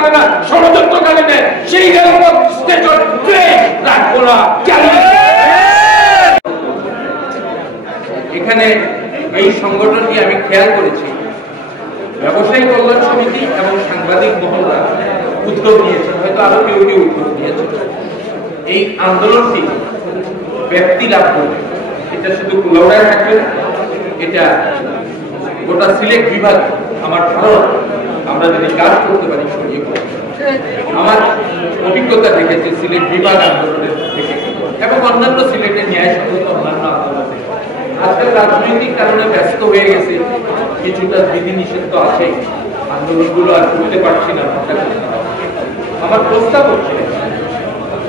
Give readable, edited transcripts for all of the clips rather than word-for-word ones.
পারে না, ষড়যন্ত্রকারীরা সেই রেলপথ স্টেশন ট্রেন রাখবো না। এখানে এই সংগঠনটি আমি খেয়াল করেছি, ব্যবসায়ী কল্যাণ সমিতি এবং সাংবাদিক মহলরা উদ্যোগ নিয়েছে, হয়তো আরো কেউ কেউ উদ্যোগ নিয়েছে। এই আন্দোলনটি ব্যক্তি লাভ করবে, এটা শুধু কুলাউড়ায় থাকবে না, এটা গোটা সিলেট বিভাগ। আমার ধারণা আমরা যদি কাজ করতে পারি সরিয়ে পড়ে, আমার অভিজ্ঞতা দেখেছে সিলেট বিভাগ আন্দোলনের থেকে এবং অন্যান্য সিলেটের ন্যায় সংগত অন্যান্য আন্দোলন থেকে আজকাল রাজনৈতিক কারণে ব্যস্ত হয়ে গেছে, কিছুটা বিধিনিষেধ তো আছে, আন্দোলনগুলো আর করতে পারছি না। আমার প্রস্তাব হচ্ছে,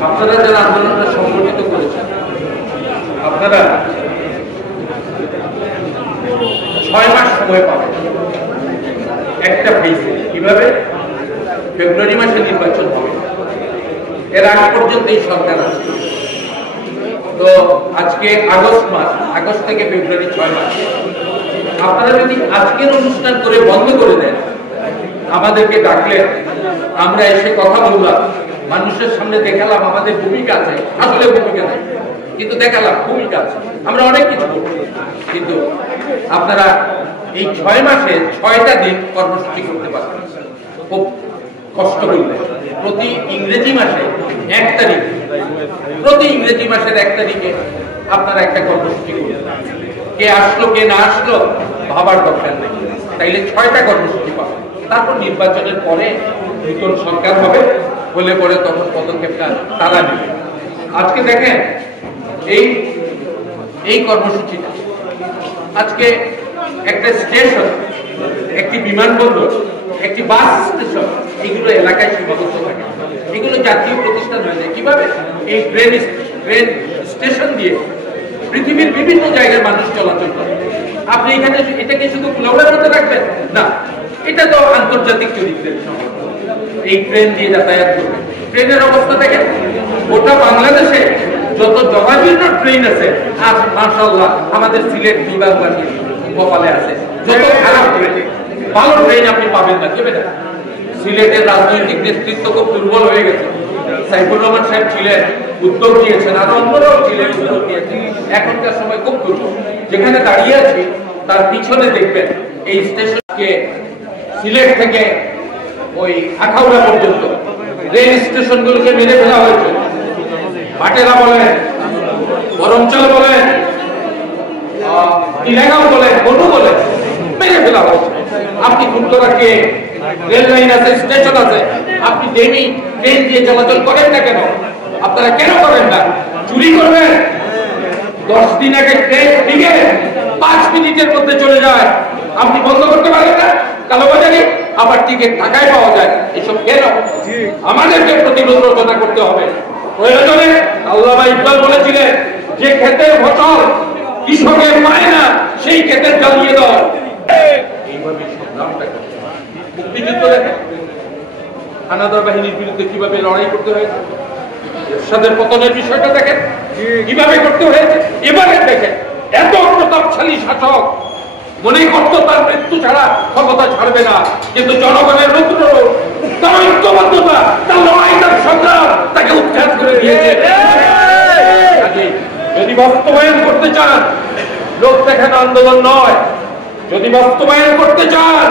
আপনারা যারা আন্দোলনটা সংগঠিত করেছেন, আপনারা 6 মাস সময় পাবেন একটা ফেজে। কিভাবে? ফেব্রুয়ারি মাসে নির্বাচন হবে, এর আগ পর্যন্ত এই সরকার আছে। তো আজকে আগস্ট মাস, আগস্ট থেকে ফেব্রুয়ারি 6 মাস। আপনারা যদি আজকের অনুষ্ঠান করে বন্ধ করে দেন, আমাদেরকে ডাকলেন, আমরা এসে কথা বললাম, মানুষের সামনে দেখালাম আমাদের ভূমিকা আছে, আসলে ভূমিকা নেই কিন্তু দেখালাম ভূমিকা আছে, আমরা অনেক কিছু করব। কিন্তু আপনারা এই 6 মাসে 6টা দিন কর্মসূচি করতে পারবেন, খুব কষ্ট করলে। প্রতি ইংরেজি মাসে 1 তারিখ, প্রতি ইংরেজি মাসের 1 তারিখে আপনারা একটা কর্মসূচি করবেন। কে আসলো কে না আসলো ভাবার দরকার নেই, তাইলে 6টা কর্মসূচি পাবেন। তারপর নির্বাচনের পরে নতুন সরকার হবে, হলে পরে তখন পদক্ষেপটা তারা নেবে। আজকে দেখেন এই কর্মসূচিটা, আজকে একটা স্টেশন, একটি বিমানবন্দর, একটি বাস স্টেশন, এগুলো এলাকায় সীমাবদ্ধ থাকে, এগুলো জাতীয় প্রতিষ্ঠান হয়ে যায়। কিভাবে? এই ট্রেন স্টেশন দিয়ে পৃথিবীর বিভিন্ন জায়গার মানুষ চলাচল করে। আপনি এখানে এটাকে শুধু কুলাউড়ার মধ্যে রাখবেন না, এটা তো আন্তর্জাতিক চরিত্রের শহর, এই ট্রেন দিয়ে যাতায়াত করবে। ট্রেনের অবস্থা দেখেন, গোটা বাংলাদেশে যত জরাজীর্ণ ট্রেন আছে, আর মাশাআল্লাহ আমাদের সিলেট বিভাগবাসী কপালে আছে। যত খারাপ ট্রেন, ভালো ট্রেন আপনি পাবেন না, কেবে না। সিলেটের রাজনৈতিক নেতৃত্ব খুব দুর্বল হয়ে গেছে। সাইফুর রহমান সাহেব ছিলেন, উদ্যোগ নিয়েছেন, আর অন্যরাও ছিলেন, উদ্যোগ নিয়েছেন। এখনকার সময় খুব দুর্বল। যেখানে দাঁড়িয়ে আছি তার পিছনে দেখবেন এই স্টেশনকে সিলেট থেকে ওই আখাউড়া পর্যন্ত রেল স্টেশনগুলোকে মেরে ফেলা হয়েছে। ভাটেরা বলেন, বরঞ্চল বলেন, টিলাগাঁও বলেন, বনু বলেন, মেরে ফেলা হয়েছে। আপনি কুন্তরাকে রেল লাইন আছে, স্টেশন আছে, আপনি ডেমি ট্রেন দিয়ে চলাচল করেন না কেন? আপনারা কেন করেন না? চুরি করবেন? 10 দিন আগে ট্রেন দিকে 5 মিনিটের মধ্যে চলে যায়, আপনি বন্ধ করতে পারেন না? কালোবাজারি, আবার টিকিট টাকায় পাওয়া যায়, এসব কেন? আমাদেরকে প্রতিরোধ রচনা করতে হবে। প্রয়োজনে আল্লামা ইকবাল বলেছিলেন, যে ক্ষেতের ফসল কৃষকের পায় না সেই ক্ষেতের জ্বালিয়ে দাও। এইভাবে সংগ্রামটা করতে হবে। মুক্তিযুদ্ধ দেখেন, হানাদার বাহিনীর বিরুদ্ধে কিভাবে লড়াই করতে হয়েছে, এরশাদের পতনের বিষয়টা দেখেন কিভাবে করতে হয়েছে। এবারে দেখেন, এত প্রতাপশালী শাসক মনে করতো তার মৃত্যু ছাড়া ক্ষমতা ছাড়বে না, কিন্তু জনগণের রুদ্র, তার ঐক্যবদ্ধতা, তার লড়াই, তার সংগ্রাম তাকে উৎখাত করে দিয়েছে। যদি বাস্তবায়ন করতে চান, লোক দেখানো আন্দোলন নয়, যদি বাস্তবায়ন করতে চান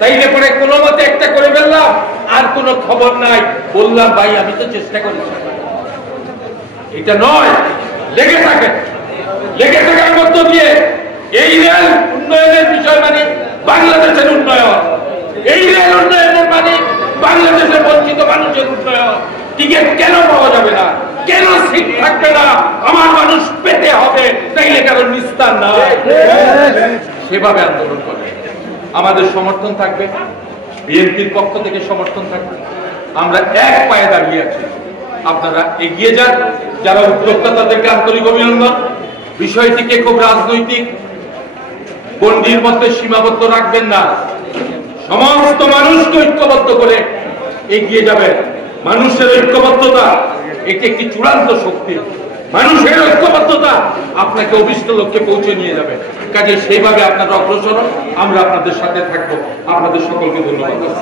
তাইলে পরে কোনো মতে একটা করে ফেললাম, আর কোনো খবর নাই, বললাম ভাই আমি তো চেষ্টা করেছি, এটা নয়। লেগে থাকেন, লেগে থাকার মধ্য দিয়ে এই রেল উন্নয়নের বিষয় মানে বাংলাদেশের উন্নয়ন, এই রেল উন্নয়নের মানে বাংলাদেশের বঞ্চিত মানুষের উন্নয়ন। টিকিট কেন পাওয়া যাবে না? কেন সিট থাকবে না? আমার মানুষ পেতে হবে, তাইলে কারণ নিস্তার না। সেভাবে আন্দোলন করবে, আমাদের সমর্থন থাকবে, বিএনপির পক্ষ থেকে সমর্থন থাকবে। আমরা এক পায়ে দাঁড়িয়ে আছি, আপনারা এগিয়ে যান। যারা উদ্যোক্তা তাদেরকে আন্তরিক অভিনন্দন। বিষয়টিকে খুব রাজনৈতিক গণ্ডির মধ্যে সীমাবদ্ধ রাখবেন না, সমস্ত মানুষকে ঐক্যবদ্ধ করে এগিয়ে যাবেন। মানুষের ঐক্যবদ্ধতা এটি একটি চূড়ান্ত শক্তি, মানুষের ঐক্যবদ্ধতা আপনাকে অভিষ্ট লক্ষ্যে পৌঁছে নিয়ে যাবে। কাজে সেইভাবে আপনারা অগ্রসর হন, আমরা আপনাদের সাথে থাকবো। আপনাদের সকলকে ধন্যবাদ।